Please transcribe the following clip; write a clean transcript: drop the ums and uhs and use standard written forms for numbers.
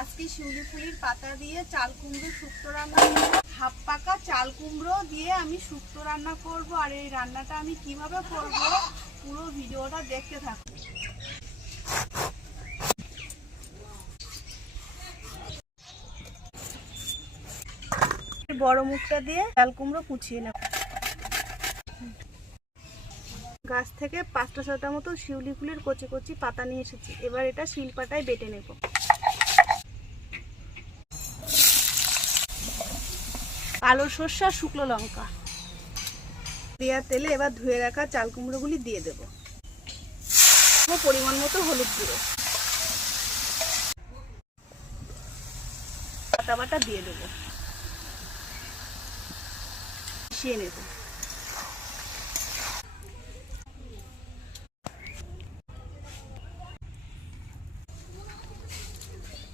আজকে শিউলি ফুলের পাতা দিয়ে চাল কুমড়ো শুক্তো রান্না, হাফ পাকা চাল কুমড়ো দিয়ে আমি শুক্তো রান্না করব। আর এই রান্নাটা আমি কিভাবে করব পুরো ভিডিওটা দেখতে থাকুন। বড় মুখটা দিয়ে চাল কুমড়ো কুচিয়ে নেব। গাছ থেকে 5টা-6টা মতো শিউলি ফুলের কচি কচি পাতা নিয়ে এসেছি। এবার এটা শিলপাটায় বেটে নেব। কালো সর্ষে, শুকনো লঙ্কা দেওয়া তেলে এবার ধুয়ে রাখা চাল কুমড়োগুলি দিয়ে দেব। পরিমাণ মতো হলুদ গুঁড়ো, পাতা বাটা দিয়ে দেবো, মিশিয়ে নেব।